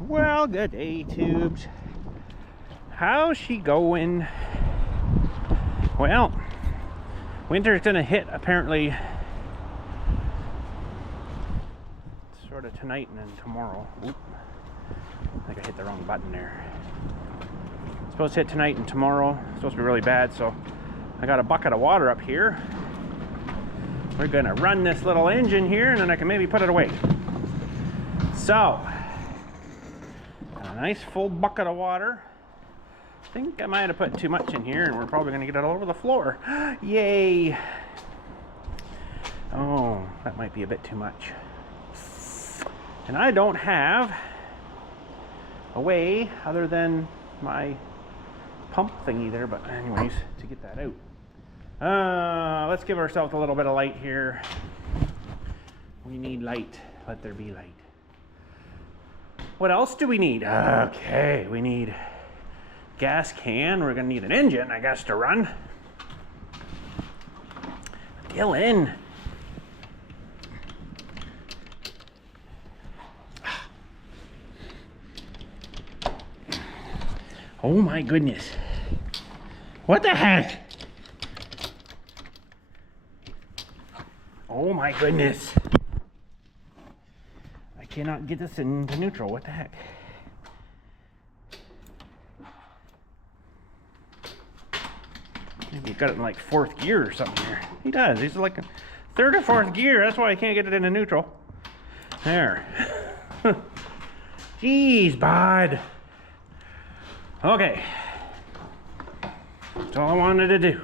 Well, good day, tubes. How's she going? Well, winter's gonna hit apparently sort of tonight and then tomorrow. Oop. I think I hit the wrong button there. It's supposed to hit tonight and tomorrow. It's supposed to be really bad, so I got a bucket of water up here. We're gonna run this little engine here and then I can maybe put it away. So, a nice full bucket of water. I think I might have put too much in here and we're probably gonna get it all over the floor. Yay! Oh, that might be a bit too much. And I don't have a way other than my pump thingy there, but anyways, to get that out. Let's give ourselves a little bit of light here. We need light. Let there be light. What else do we need? Okay, we need gas can. We're gonna need an engine, I guess, to run. Dylan. Oh my goodness. What the heck? Oh my goodness. I cannot get this into neutral. What the heck? Maybe he got it in like 4th gear or something here. He does. He's like a 3rd or 4th gear. That's why I can't get it into neutral. There. Jeez, bud. Okay. That's all I wanted to do.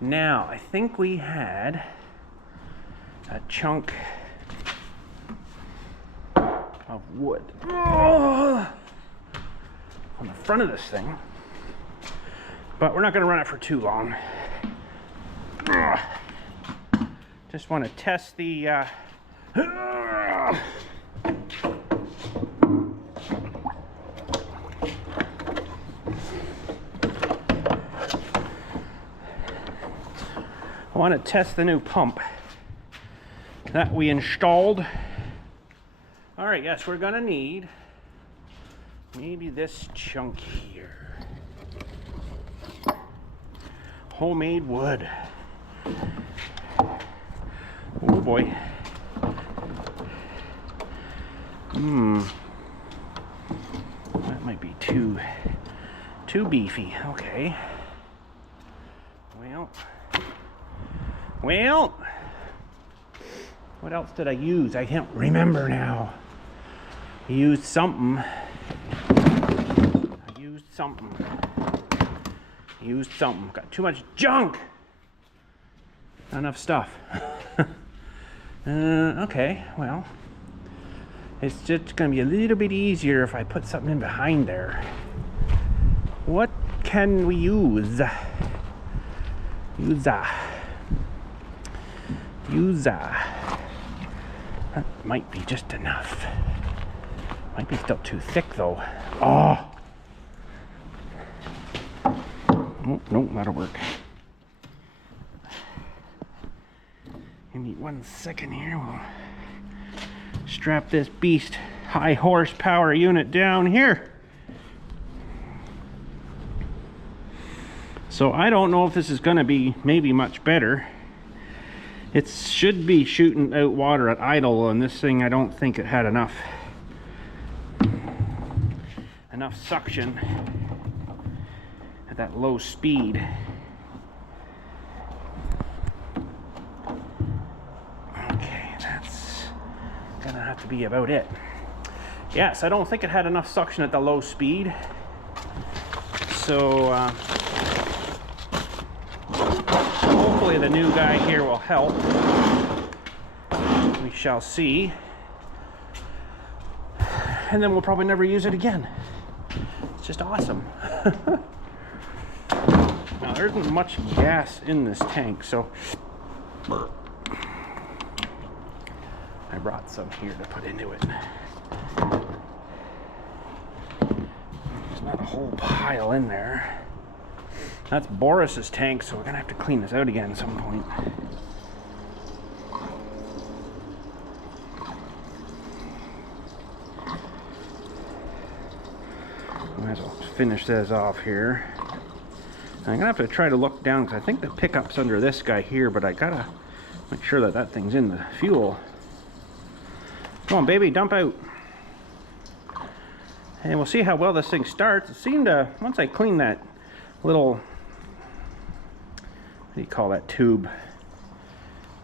Now, I think we had a chunk of wood on the front of this thing, but we're not going to run it for too long. Just want to test the I want to test the new pump that we installed. All right, yes, we're gonna need maybe this chunk here. Homemade wood. Oh boy. That might be too beefy. Okay. Well, what else did I use? I can't remember now. I used something. Got too much junk. Not enough stuff. Okay, well, it's just gonna be a little bit easier if I put something in behind there. What can we use? That might be just enough. Might be still too thick though. Oh, no, that'll work. Give me 1 second here. We'll strap this beast high horsepower unit down here. So I don't know if this is going to be maybe much better. It should be shooting out water at idle, and this thing I don't think it had enough suction at that low speed. Okay, that's gonna have to be about it. Yes, I don't think it had enough suction at the low speed. So hopefully the new guy here will help. We shall see. And then we'll probably never use it again. It's just awesome. Now there isn't much gas in this tank, so I brought some here to put into it. There's not a whole pile in there. That's Boris's tank, so we're gonna have to clean this out again at some point. Might as well finish this off here. I'm gonna have to try to look down because I think the pickup's under this guy here, but I gotta make sure that that thing's in the fuel. Come on, baby, dump out. And we'll see how well this thing starts. It seemed to, once I cleaned that little, what do you call that tube?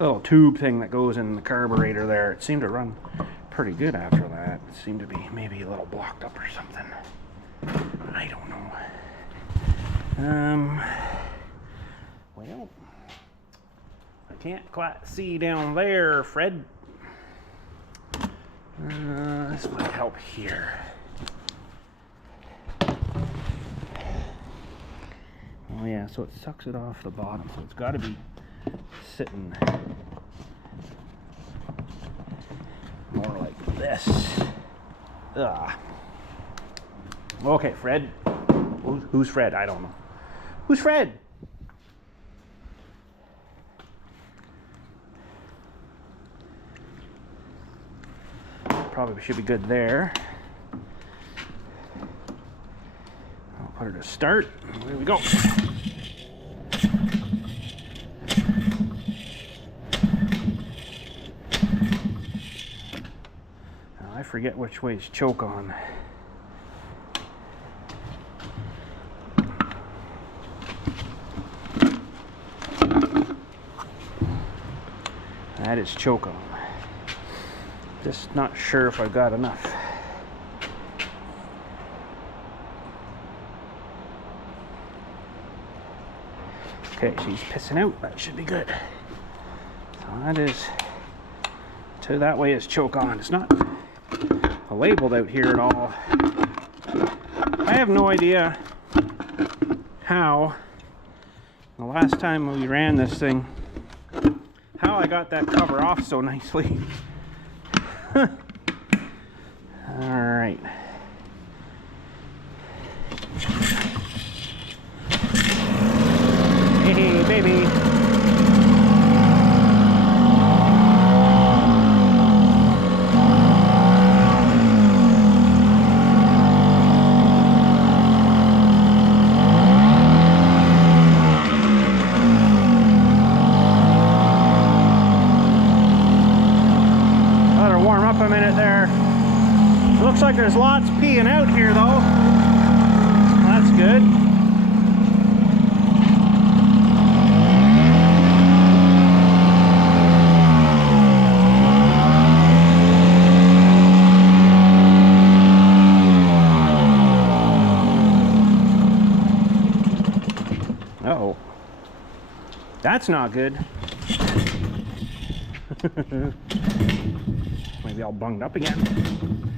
Little tube thing that goes in the carburetor there. It seemed to run pretty good after that. It seemed to be maybe a little blocked up or something. I don't know. Well, I can't quite see down there, Fred. This might help here. Oh yeah, so it sucks it off the bottom, so it's got to be sitting more like this. Ugh. Okay, Fred. Who's Fred? I don't know. Who's Fred? Probably should be good there. I'll put her to start. Here we go. Now, I forget which way is choke on. That is choke on. Just not sure if I've got enough. Okay, she's pissing out. That should be good. So that is, to that way is choke on. It's not labeled out here at all. I have no idea how, the last time we ran this thing, how I got that cover off so nicely. Alright. Hey, baby. Looks like there's lots peeing out here though. That's good. Uh-oh. That's not good. Maybe all bunged up again.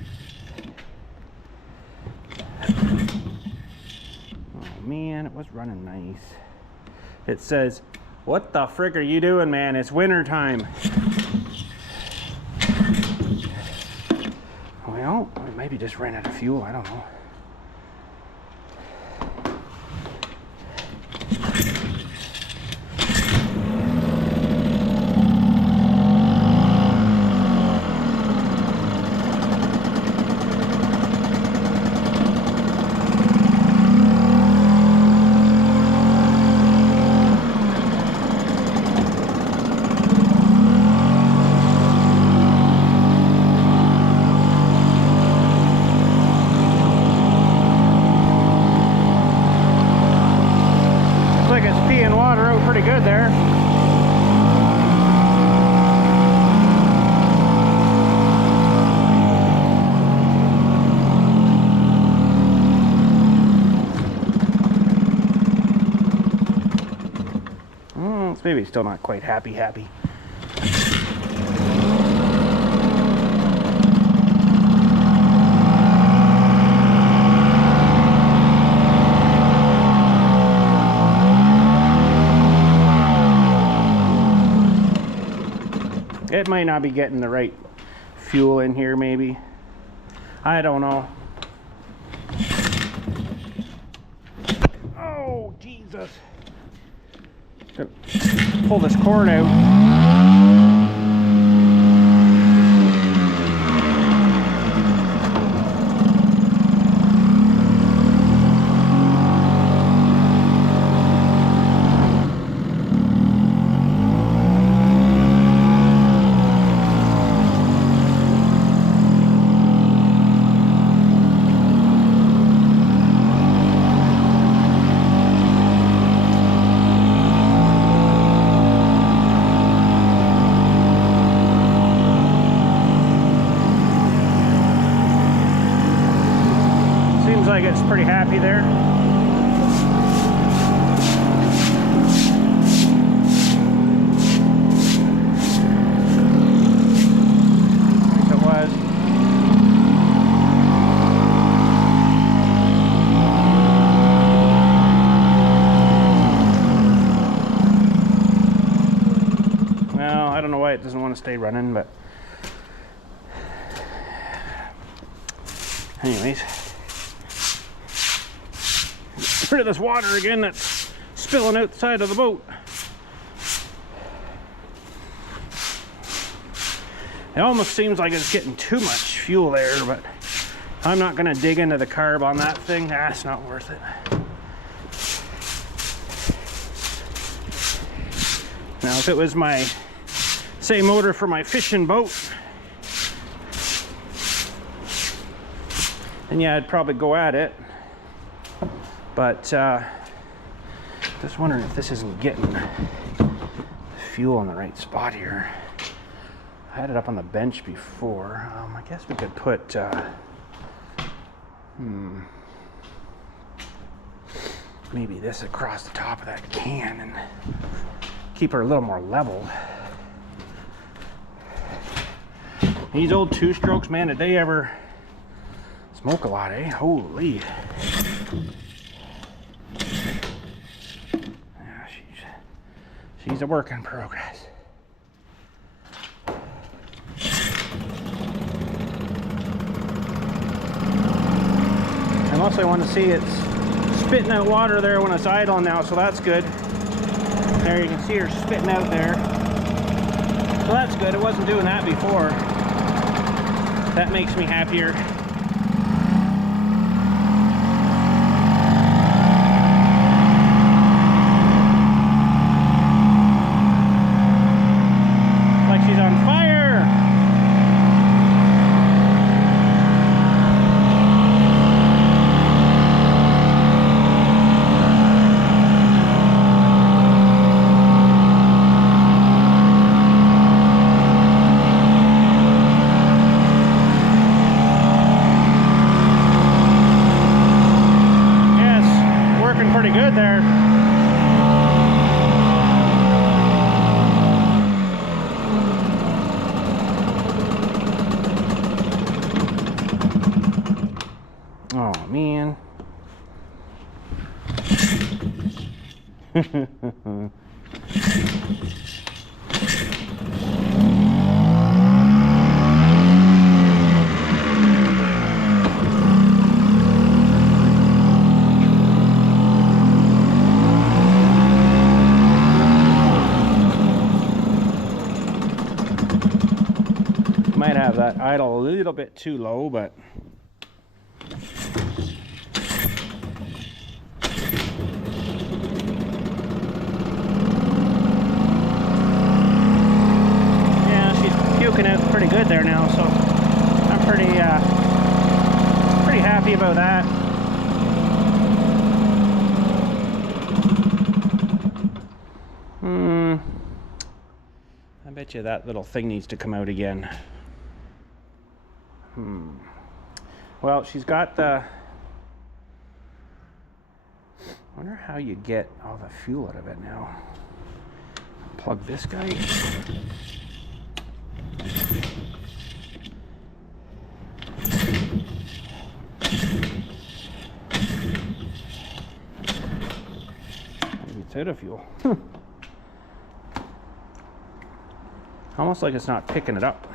Man, it was running nice. It says, "What the frick are you doing, man? It's winter time." Well, I maybe just ran out of fuel. I don't know. Pretty good there. It's maybe still not quite happy. It might not be getting the right fuel in here, maybe. I don't know. Oh, Jesus. Gotta pull this cord out. like it's pretty happy there. It doesn't want to stay running, but anyways, get rid of this water again that's spilling outside of the boat. It almost seems like it's getting too much fuel there, but I'm not going to dig into the carb on that thing. That's not worth it. Now if it was my same motor for my fishing boat, and yeah, I'd probably go at it, but just wondering if this isn't getting fuel in the right spot here. I had it up on the bench before. I guess we could put maybe this across the top of that can and keep her a little more level. These old two-strokes, man, did they ever smoke a lot, eh? Holy. Yeah, she's a work in progress. And also I want to see it's spitting out water there when it's idle now, so that's good. There you can see her spitting out there. So that's good. It wasn't doing that before. That makes me happier. Like she's on fire. Oh man. Might have that idle a little bit too low, but out pretty good there now, so I'm pretty happy about that. I bet you that little thing needs to come out again. Well, she's got the... I wonder how you get all the fuel out of it now. Plug this guy. Maybe it's out of fuel. Almost like it's not picking it up.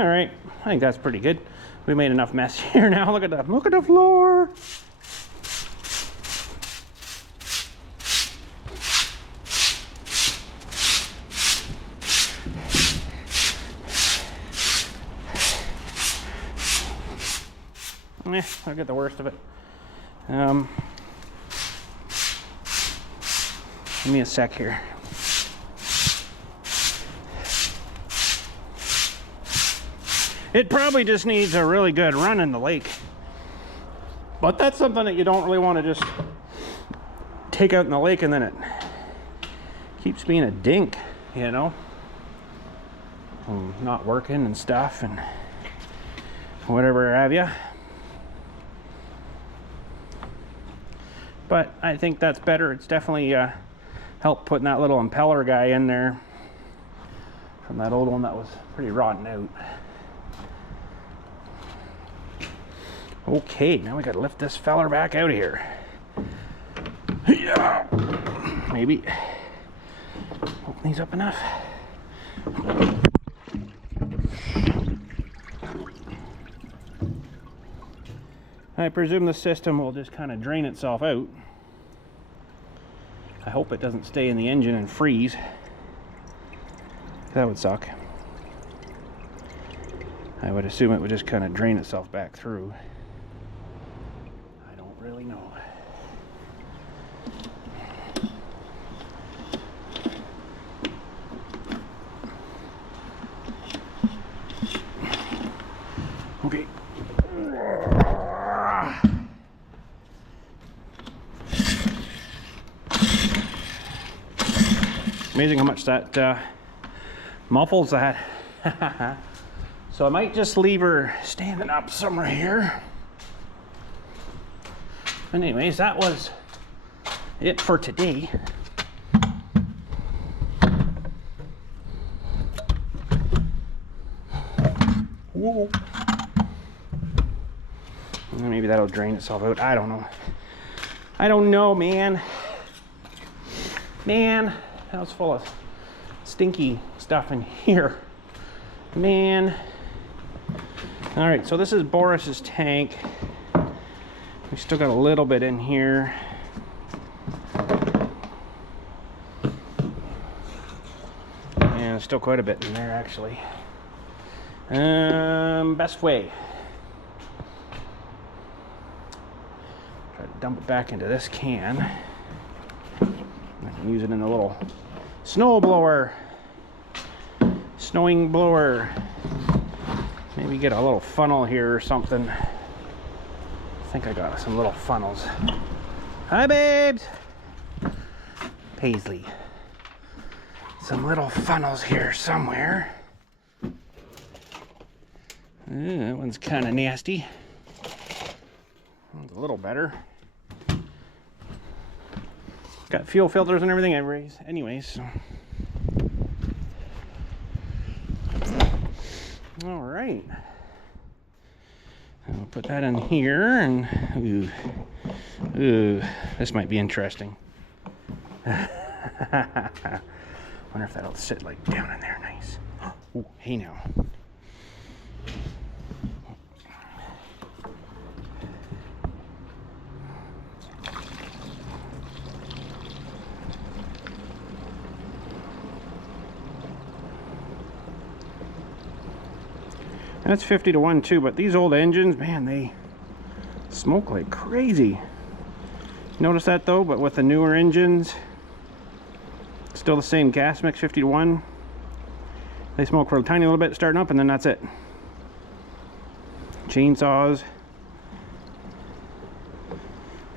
All right, I think that's pretty good. We made enough mess here now. Look at the floor. I'll get the worst of it. Give me a sec here. It probably just needs a really good run in the lake. But that's something that you don't really want to just take out in the lake and then it keeps being a dink, you know? Not working and stuff and whatever have you. But I think that's better. It's definitely helped putting that little impeller guy in there from that old one that was pretty rotten out. Okay, now we gotta lift this feller back out of here. Yeah, maybe. Open these up enough. I presume the system will just kind of drain itself out. I hope it doesn't stay in the engine and freeze. That would suck. I would assume it would just kind of drain itself back through. I don't really know. Okay. Amazing how much that muffles that. So I might just leave her standing up somewhere here. But anyways, that was it for today. Whoa. Maybe that'll drain itself out. I don't know. I don't know, man. Man, that was full of stinky stuff in here. Man. All right, so this is Boris's tank. We still got a little bit in here. And there's still quite a bit in there, actually. Best way. Try to dump it back into this can. I can use it in a little snow blower. Snowing blower. Maybe get a little funnel here or something. I think I got some little funnels. Hi, babes. Paisley. Some little funnels here somewhere. That one's kind of nasty. One's a little better. Got fuel filters and everything anyways. So. All right. I'll put that in here and ooh, this might be interesting. Wonder if that'll sit like down in there nice. Ooh, hey now. That's 50 to 1 too, but these old engines, man, they smoke like crazy. Notice that though, but with the newer engines, still the same gas mix, 50 to 1. They smoke for a tiny little bit starting up and then that's it. Chainsaws.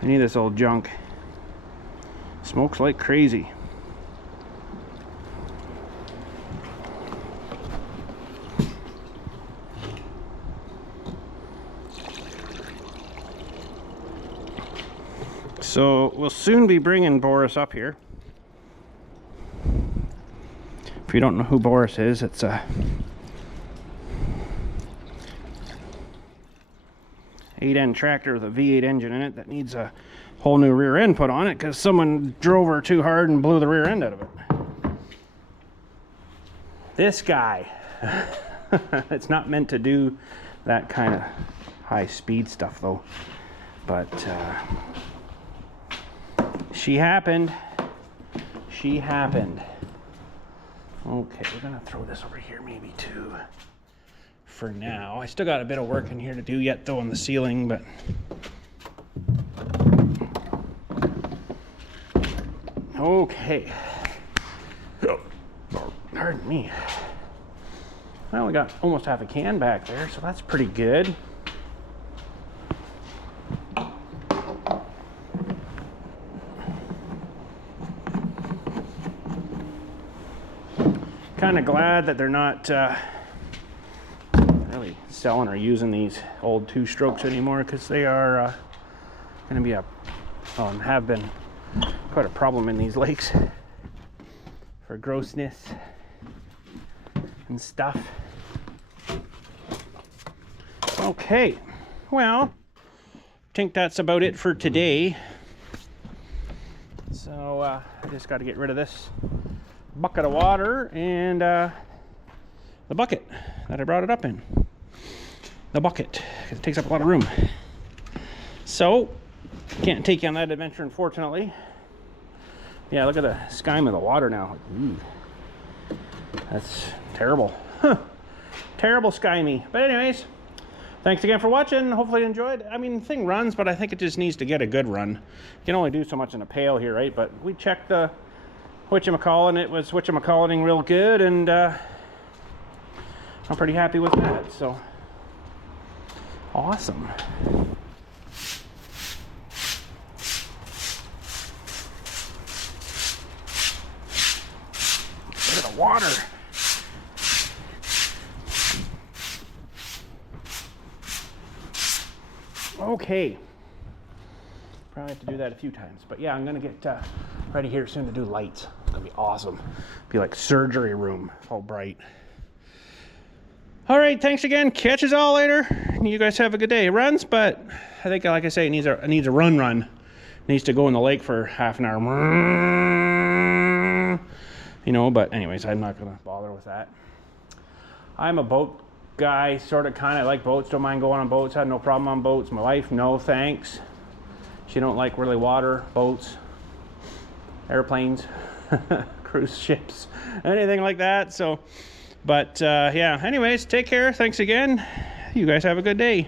Any of this old junk smokes like crazy. So we'll soon be bringing Boris up here. If you don't know who Boris is, it's a 8N tractor with a V8 engine in it that needs a whole new rear end put on it because someone drove her too hard and blew the rear end out of it. This guy. It's not meant to do that kind of high speed stuff though. But she happened. She happened. Okay, we're gonna throw this over here maybe too. For now, I still got a bit of work in here to do yet though on the ceiling, but okay. Oh, pardon me. I only got almost half a can back there, so that's pretty good. Kind of glad that they're not really selling or using these old 2-strokes anymore, because they are going to be and have been quite a problem in these lakes for grossness and stuff. Okay, well, I think that's about it for today. So I just got to get rid of this bucket of water and the bucket that I brought it up in. The bucket, because it takes up a lot of room. So, can't take you on that adventure, unfortunately. Yeah, look at the skime of the water now. Ooh, that's terrible. Huh. Terrible skimey. But anyways, thanks again for watching. Hopefully you enjoyed. I mean, the thing runs, but I think it just needs to get a good run. You can only do so much in a pail here, right? But we checked the whatchamacallit, it was whatchamacalliting real good, and I'm pretty happy with that. So, awesome. Look at the water. Okay. Probably have to do that a few times, but yeah, I'm gonna get ready here soon to do lights. It's gonna be awesome. Be like surgery room, all bright. All right, thanks again. Catch us all later. You guys have a good day. It runs, but I think, like I say, it needs a run. It needs to go in the lake for half an hour. You know, but anyways, I'm not gonna bother with that. I'm a boat guy, sort of, kind of like boats. Don't mind going on boats. Had no problem on boats. My wife, no thanks. She don't like really water, boats, airplanes, cruise ships, anything like that. So, but yeah, anyways, take care. Thanks again. You guys have a good day.